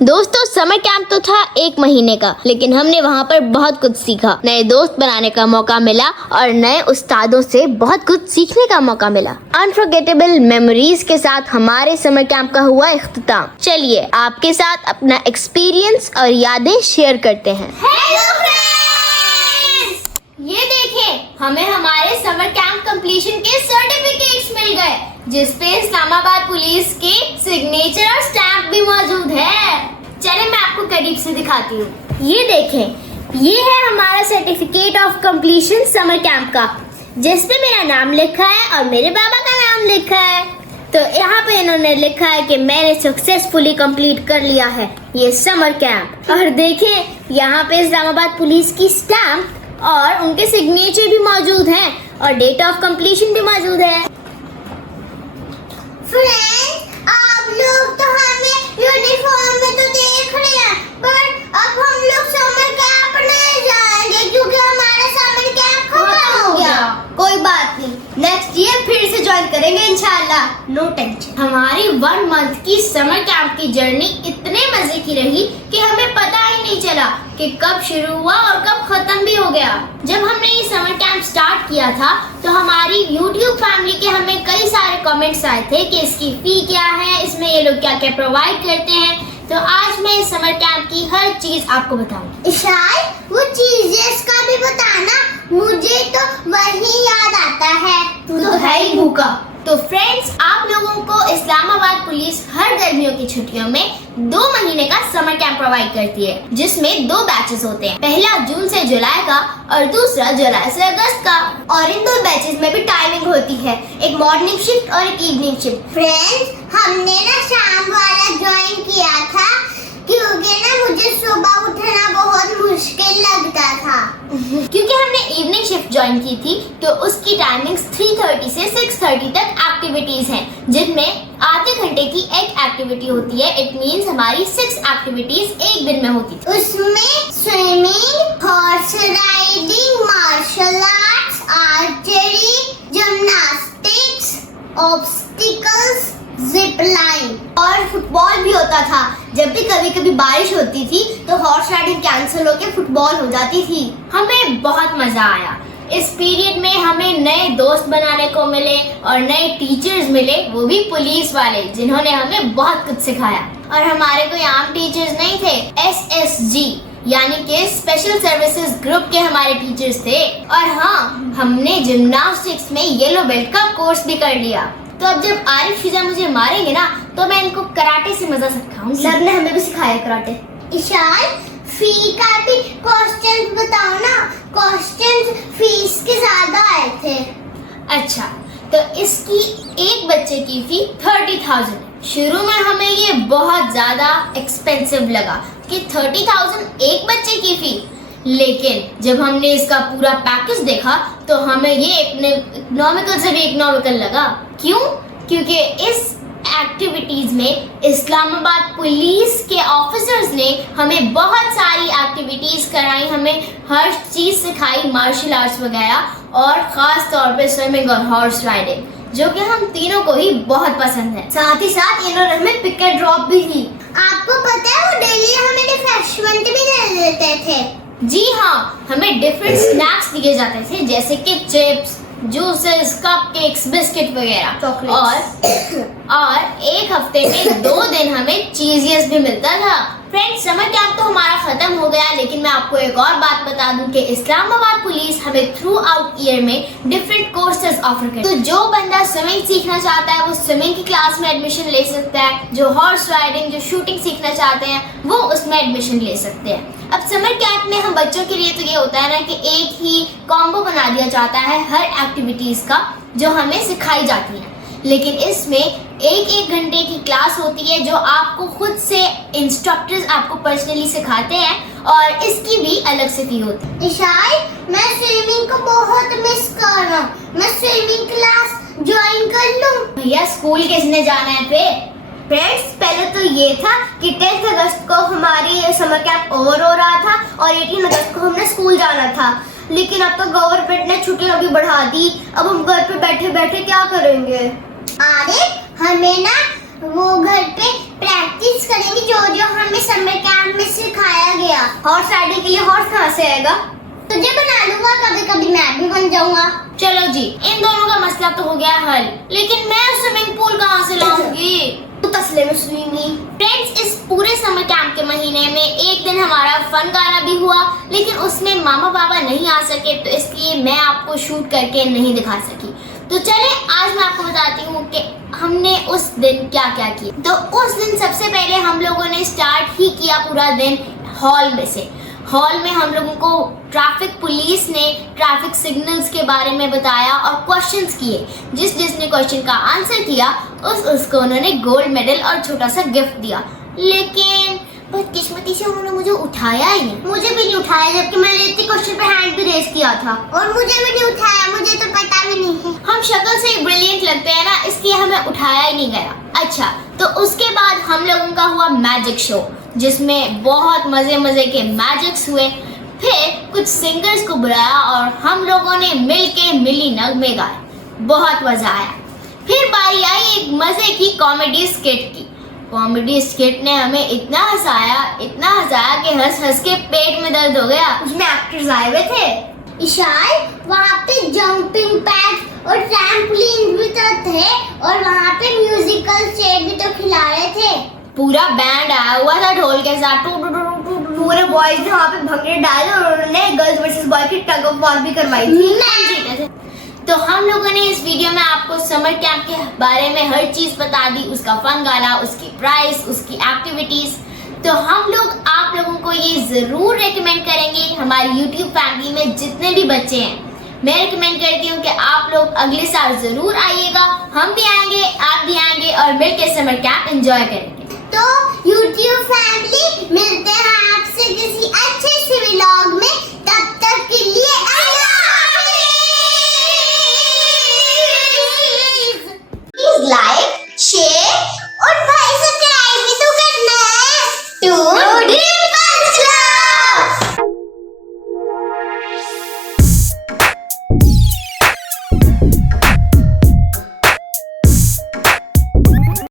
दोस्तों summer camp तो था 1 महीने का, लेकिन हमने वहाँ पर बहुत कुछ सीखा। नए दोस्त बनाने का मौका मिला और नए उस्तादों से बहुत कुछ सीखने का मौका मिला। अनफॉरगेटेबल मेमोरीज के साथ हमारे समर कैंप का हुआ इख्तिताम। चलिए आपके साथ अपना एक्सपीरियंस और यादें शेयर करते हैं। हेलो फ्रेंड्स, ये देखें, हमें हमारे समर कैंप कंप्लीशन के सर्टिफिकेट्स मिल गए, जिसपे इस्लामाबाद पुलिस के सिग्नेचर और स्टैम्प भी मौजूद है। चले मैं आपको करीब से दिखाती हूँ। ये देखें, ये है हमारा certificate of completion summer camp का, जिसपे मेरा नाम लिखा है और मेरे बाबा का नाम लिखा है। तो यहाँ पे इन्होंने लिखा है कि मैंने सक्सेसफुली कंप्लीट कर लिया है ये समर कैंप। और देखें, यहाँ पे इस्लामाबाद पुलिस की स्टैम्प और उनके सिग्नेचर भी मौजूद हैं और डेट ऑफ कंप्लीशन भी मौजूद है। फ्रेंड्स, आप लोग तो हमें यूनिफॉर्म में तो देख रहे हैं, पर अब हम लोग समर कैंप नहीं जाएंगे क्योंकि हमारा समर कैंप खत्म हो गया। कोई बात नहीं, नेक्स्ट ईयर फिर से ज्वाइन करेंगे इंशाल्लाह, नो टेंशन। हमारी 1 मंथ की समर कैंप की जर्नी इतने मजे की रही कि हमें पता ही नहीं चला कि कब शुरू हुआ और कब खत्म भी हो गया। जब हमने ये समर कैंप स्टार्ट किया था तो हमारी YouTube फैमिली के हमें कई सारे कमेंट्स आए थे कि इसकी फी क्या है, इसमें ये लोग क्या क्या प्रोवाइड करते हैं। तो आज मैं इस समर कैंप की हर चीज आपको बताऊंगी। इशार, वो चीजेस का भी बताना, मुझे तो वही याद आता है। तू तो है ही भूखा। तो फ्रेंड्स, आप लोगों को इस्लामाबाद पुलिस हर गर्मियों की छुट्टियों में 2 महीने का समर कैंप प्रोवाइड करती है, जिसमें 2 बैचेस होते हैं। पहला जून से जुलाई का और दूसरा जुलाई से अगस्त का। और इन 2 बैचेस में भी टाइमिंग होती है, एक मॉर्निंग शिफ्ट और एक इवनिंग शिफ्ट। फ्रेंड्स, हमने ना शाम वाला ज्वाइन किया था क्योंकि ना मुझे सुबह उठना बहुत मुश्किल लगता था। क्योंकि हमने इवनिंग शिफ्ट ज्वाइन की थी तो उसकी टाइमिंग्स 3:30 से 6:30 तक एक्टिविटीज हैं, जिनमें आधे घंटे की एक एक्टिविटी होती है। इट मींस हमारी 6 एक्टिविटीज एक दिन में होती थी। उसमें swimming, horse riding, martial arts, archery, gymnastics, obstacles, zip line और फुटबॉल भी होता था। जब भी कभी कभी बारिश होती थी तो हॉर्स राइडिंग कैंसिल होकर फुटबॉल हो जाती थी। हमें बहुत मजा आया। इस पीरियड में हमें नए दोस्त बनाने को मिले और नए टीचर्स मिले, वो भी पुलिस वाले, जिन्होंने हमें बहुत कुछ सिखाया। और हमारे कोई आम टीचर्स नहीं थे, SSG यानी कि स्पेशल सर्विसेज ग्रुप के हमारे टीचर्स थे। और हाँ, हमने जिम्नास्टिक्स में येलो बेल्ट का कोर्स भी कर लिया। तो अब जब आरिफ फिजा मुझे मारेंगे ना तो मैं इनको कराटे से मजा सिखाऊंगी। सर ने हमें भी सिखाया कराटे। इशार, फी का भी क्वेश्चन बताओ ना। क्वेश्चन फीस के ज्यादा आए थे। अच्छा, तो इसकी एक बच्चे की फी 30,000। शुरू में हमें ये बहुत ज्यादा एक्सपेंसिव लगा कि 30,000 एक बच्चे की फी, लेकिन जब हमने इसका पूरा पैकेज देखा तो हमें ये इकोनॉमिकल से भी इकोनॉमिकल लगा। क्यों? क्योंकि इस एक्टिविटीज में इस्लामाबाद पुलिस के ऑफिसर्स ने हमें बहुत सारी एक्टिविटीज कराई, हमें हर चीज सिखाई, मार्शल आर्ट्स वगैरह, और खास तौर पे स्विमिंग और हॉर्स राइडिंग, जो कि हम तीनों को ही बहुत पसंद है। साथ ही साथ इन्होंने हमें पिक एंड ड्रॉप भी दी। आपको पता है वो डेली हमें रिफ्रेशमेंट भी दे देते थे। जी हाँ, हमें डिफरेंट स्नैक्स दिए जाते थे, जैसे कि चिप्स, जूसेस, कपकेक्स, बिस्किट वगैरह। और एक हफ्ते में 2 दिन हमें चीज़ियस भी मिलता था। फ्रेंड्स, समर कैंप तो हमारा खत्म हो गया, लेकिन मैं आपको एक और बात बता दूं कि इस्लामाबाद पुलिस हमें थ्रू आउट ईयर में डिफरेंट कोर्सेज ऑफर करती है। तो जो बंदा स्विमिंग सीखना चाहता है वो स्विमिंग की क्लास में एडमिशन ले सकता है। जो हॉर्स राइडिंग, जो शूटिंग सीखना चाहते हैं वो उसमें एडमिशन ले सकते हैं। अब समर कैंप में हम बच्चों के लिए तो ये होता है ना कि एक ही कॉम्बो बना दिया जाता है हर एक्टिविटीज का, जो हमें सिखाई जाती है। लेकिन इसमें 1-1 घंटे की क्लास होती है, जो आपको खुद से इंस्ट्रक्टर्स आपको पर्सनली सिखाते हैं, और इसकी भी अलग से फी होती है। इशार, मैं स्विमिंग को बहुत मिस कर रहा हूँ। मैं स्विमिंग क्लास ज्वाइन कर लूँ? भैया, स्कूल किसने जाना है फिर? फ्रेंड्स, पहले तो ये था कि 10 अगस्त को हमारी समर कैंप ओवर हो रहा था और 18 अगस्त को हमने स्कूल जाना था, लेकिन अब तो गवर्नमेंट ने छुट्टियां भी बढ़ा दी। अब हम घर पे बैठे बैठे क्या करेंगे? अरे, हमें ना वो घर पे प्रैक्टिस करेंगे जो जो हमें समर कैंप में सिखाया गया। हॉर्स राइडिंग के लिए हॉर्स कहाँ से आएगा? तुझे बना लूंगा, कभी कभी मैं भी बन जाऊंगा। चलो जी, इन दोनों का मसला तो हो गया हल, लेकिन मैं स्विमिंग पूल कहाँ से लाऊंगी? तू तसले में सुनेंगी। फ्रेंड्स, इस पूरे समर कैंप के महीने में एक दिन हमारा फन गाना भी हुआ, लेकिन उसमें मामा पापा नहीं आ सके, तो इसलिए मैं आपको शूट करके नहीं दिखा सकी। तो चले आज मैं आपको बताती हूँ कि हमने उस दिन क्या क्या किया। तो उस दिन सबसे पहले हम लोगों ने स्टार्ट ही किया पूरा दिन हॉल में से। हॉल में हम लोगों को ट्रैफिक पुलिस ने ट्रैफिक सिग्नल्स के बारे में बताया और क्वेश्चंस किए। जिसने क्वेश्चन का आंसर किया उसको उन्होंने गोल्ड मेडल और छोटा सा गिफ्ट दिया, लेकिन बदकिस्मती से उन्होंने मुझे उठाया ही नहीं। मुझे भी नहीं उठाया, जबकि मैंने इतने क्वेश्चन पे हैंड भी रेज किया था। और मुझे भी नहीं उठाया, मुझे तो पता भी नहीं है। हम शक्ल से ही ब्रिलियंट लगते हैं ना, इसलिए हमें उठाया ही नहीं गया। अच्छा, तो उसके बाद हम लोगों का हुआ मैजिक शो, जिसमें बहुत मजे के मैजिक्स हुए। फिर कुछ सिंगर्स को बुलाया और हम लोगों ने मिलके मिली नगमे गाए, बहुत मजा आया। फिर बारी आई एक मजे की कॉमेडी स्किट की। कॉमेडी स्किट ने हमें इतना हंसाया कि हंस हंस के पेट में दर्द हो गया। उसमें एक्टर्स आए हुए थे। ईशान, वहाँ पे जंपिंग पैड्स और ट्रैम्पोलिन भी तो थे, और वहाँ पे म्यूजिकल चेयर भी तो खिला रहे थे। पूरा बैंड आया हुआ था ढोल के साथ। पूरे बॉयज ने वहाँ पे भंगड़े डाले और उन्होंने गर्ल्स वर्सेस बॉय की टग ऑफ वॉर भी करवाई थी। जीते थे। तो हम लोगों ने इस वीडियो में आपको समर कैंप के बारे में हर चीज बता दी, उसका फन गाना, उसकी प्राइस, उसकी एक्टिविटीज। तो हम लोग आप लोगों को ये जरूर रेकमेंड करेंगे, हमारी YouTube फैमिली में जितने भी बच्चे हैं, मैं रिकमेंड करती हूँ कि आप लोग अगले साल जरूर आइएगा। हम भी आएंगे, आप भी आएंगे और मिलकर समर कैंप एंजॉय करेंगे। तो YouTube फैमिली